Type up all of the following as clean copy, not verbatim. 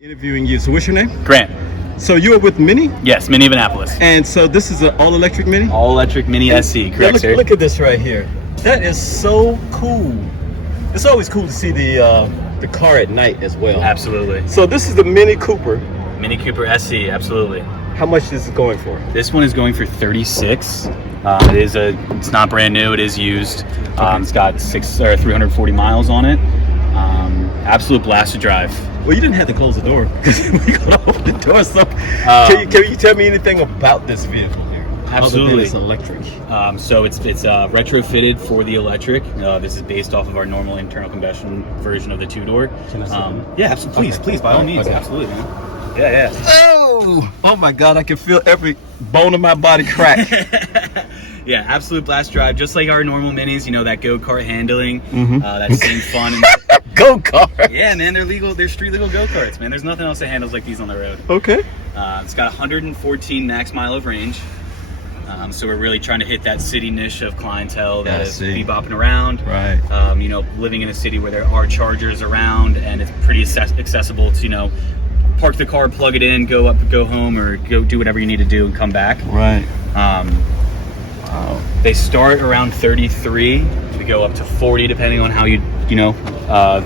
Interviewing you. So what's your name? Grant. So you are with Mini? Yes, Mini of Annapolis. And so this is an all-electric Mini? All-electric Mini SC, correct, look, sir? look at this right here. That is so cool. It's always cool to see the car at night as well. Absolutely. So this is the Mini Cooper. Mini Cooper SC, absolutely. How much is this going for? This one is going for $36. It's not brand new. It is used. It's got 340 miles on it. Absolute blast to drive. Well, you didn't have to close the door because we got to open the door. So, can you tell me anything about this vehicle here? Absolutely. It's electric. So it's retrofitted for the electric. This is based off of our normal internal combustion version of the two-door. Can I see yeah, absolutely. Please, by all means. Okay. Absolutely, man. Yeah. Oh my God! I can feel every bone in my body crack. Yeah, absolute blast drive, just like our normal Minis. You know, that go-kart handling, that same fun. Go-kart. Yeah, man, they're legal. They're street legal go-karts, man. There's nothing else that handles like these on the road. Okay. It's got 114 max mile of range. So we're really trying to hit that city niche of clientele that is bebopping around. Right. You know, living in a city where there are chargers around and it's pretty accessible to, you know, park the car, plug it in, go home, or go do whatever you need to do and come back. Right. They start around 33. We go up to 40 depending on how you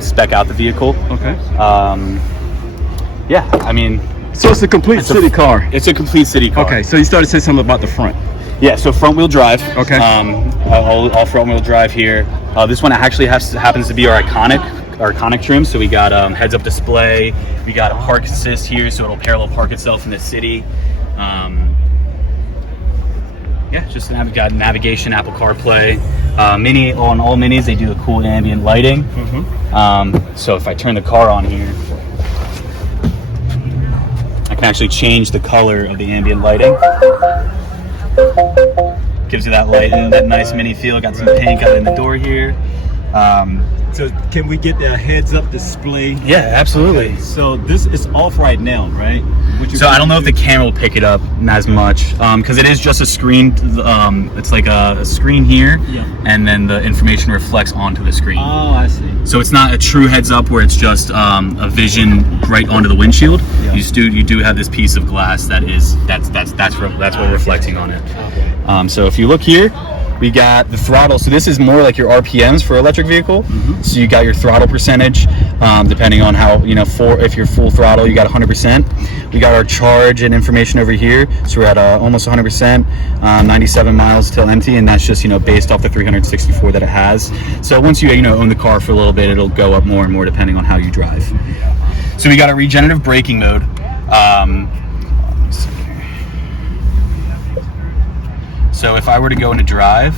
spec out the vehicle. Okay. Yeah, I mean. So it's a complete city car. It's a complete city car. Okay, so you started to say something about the front. Yeah, so front wheel drive. Okay. All front wheel drive here. This one actually happens to be our iconic trim. So we got heads up display. We got a park assist here, so it'll parallel park itself in the city. Yeah, just got navigation, Apple CarPlay. Mini on all Minis, they do the cool ambient lighting. So if I turn the car on here, I can actually change the color of the ambient lighting. Gives you that light and that nice Mini feel. Got some pink out in the door here. So can we get the heads up display? Yeah, absolutely. Okay, so this is off right now, right? So I don't know if the camera will pick it up as much because it is just a screen. It's like a screen here, and then the information reflects onto the screen. Oh, I see. So it's not a true heads up where it's just a vision right onto the windshield. Yeah. You do have this piece of glass that's what reflecting on it. Okay. So if you look here, we got the throttle. So this is more like your RPMs for electric vehicle. So you got your throttle percentage, depending on how, if you're full throttle, you got 100%. We got our charge and information over here. So we're at almost 100%, 97 miles till empty, and that's just, based off the 364 that it has. So once you, own the car for a little bit, it'll go up more and more depending on how you drive. So we got a regenerative braking mode. So if I were to go into drive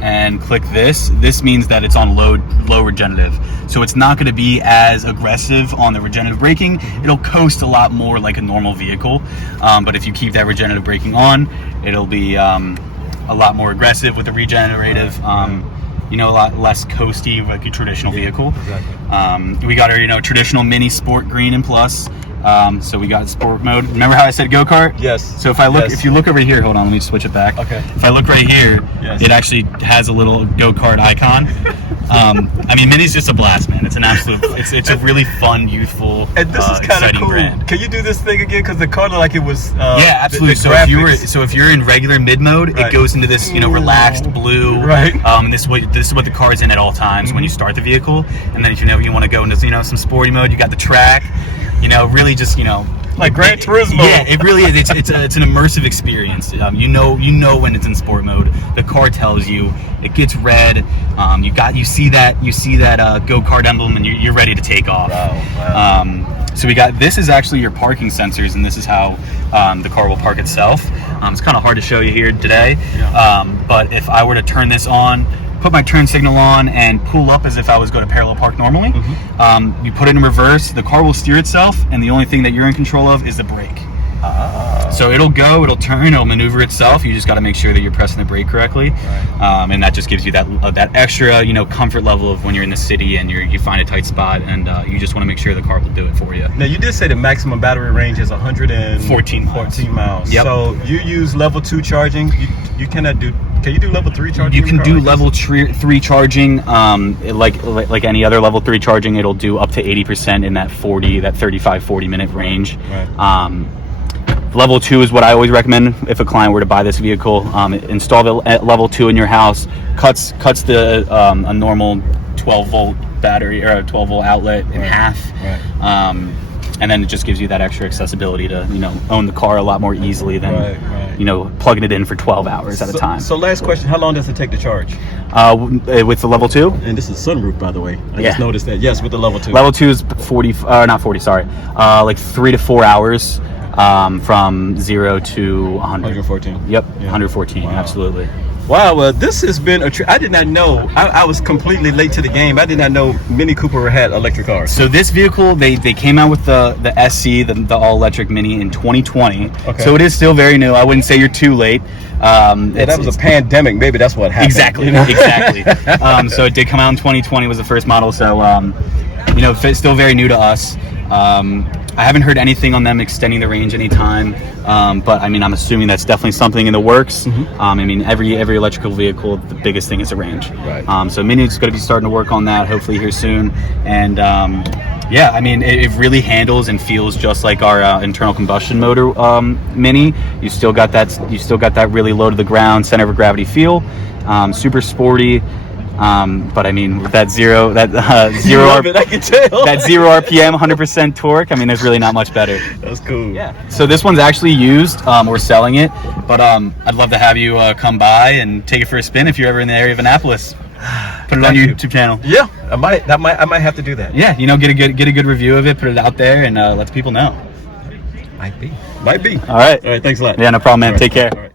and click this means that it's on low regenerative. So it's not going to be as aggressive on the regenerative braking. It'll coast a lot more like a normal vehicle. But if you keep that regenerative braking on, it'll be a lot more aggressive with the regenerative. A lot less coasty like a traditional vehicle. Exactly. We got our traditional Mini Sport Green and Plus. So we got sport mode. Remember how I said go-kart? Yes. So if you look over here, hold on, let me switch it back. Okay. If I look right here, it actually has a little go-kart icon. Mini's just a blast, man. It's an absolute, it's a really fun, youthful, and this is kind of cool. brand. Can you do this thing again? Because the car looked like it was. Yeah, absolutely. So if you're in regular mid mode, it goes into this, relaxed blue. Right. And this is what the car's in at all times when you start the vehicle. And then if you want to go into some sporty mode, you got the track. Really just like Gran Turismo. Yeah, it really is. It's an immersive experience. You know when it's in sport mode. The car tells you. It gets red. You see that go-kart emblem, and you're ready to take off. Wow. So this is actually your parking sensors, and this is how the car will park itself. It's kind of hard to show you here today, but if I were to turn this on, put my turn signal on, and pull up as if I was going to parallel park normally, you put it in reverse, the car will steer itself, and the only thing that you're in control of is the brake. So it'll turn, it'll maneuver itself. You just got to make sure that you're pressing the brake correctly, and that just gives you that extra comfort level of when you're in the city and you find a tight spot, and you just want to make sure the car will do it for you. Now you did say the maximum battery range is 114 miles. Yep. So you use level 2 charging. You cannot do Can you do level 3 charging? You can do level 3 charging. Like any other level 3 charging, it'll do up to 80% in that 35-40 minute range. Right. Level 2 is what I always recommend if a client were to buy this vehicle. Install it at level 2 in your house. Cuts the a normal 12 volt battery or a 12 volt outlet in half. Right. And then it just gives you that extra accessibility to, own the car a lot more easily than, Right. Plugging it in for 12 hours at a time. So last question, how long does it take to charge? With the level 2? And this is sunroof, by the way. I just noticed that. Yes, with the level 2. Level 2 is like 3 to 4 hours from 0 to 100. 114. Yep, Yeah. 114, Wow. Absolutely. Wow, well, this has been I did not know. I was completely late to the game. I did not know Mini Cooper had electric cars. So this vehicle, they came out with the SC, the all-electric Mini in 2020. Okay. So it is still very new. I wouldn't say you're too late. That was a pandemic. Maybe that's what happened. Exactly, exactly. So it did come out in 2020, was the first model. So, it's still very new to us. I haven't heard anything on them extending the range anytime, but I'm assuming that's definitely something in the works. Mm-hmm. Every electrical vehicle, the biggest thing is the range. Right. So Mini is going to be starting to work on that hopefully here soon, and it really handles and feels just like our internal combustion motor Mini. You still got that really low to the ground center of gravity feel, super sporty. But with that zero I can tell. that 0 RPM, 100% torque, there's really not much better. That's cool. Yeah. So this one's actually used. We're selling it, but I'd love to have you come by and take it for a spin if you're ever in the area of Annapolis. Put it on your YouTube channel. Yeah, I might have to do that. Yeah, get a good review of it, put it out there, and let the people know. Might be. All right. All right. Thanks a lot. Yeah, no problem, man. All right. Take care. All right.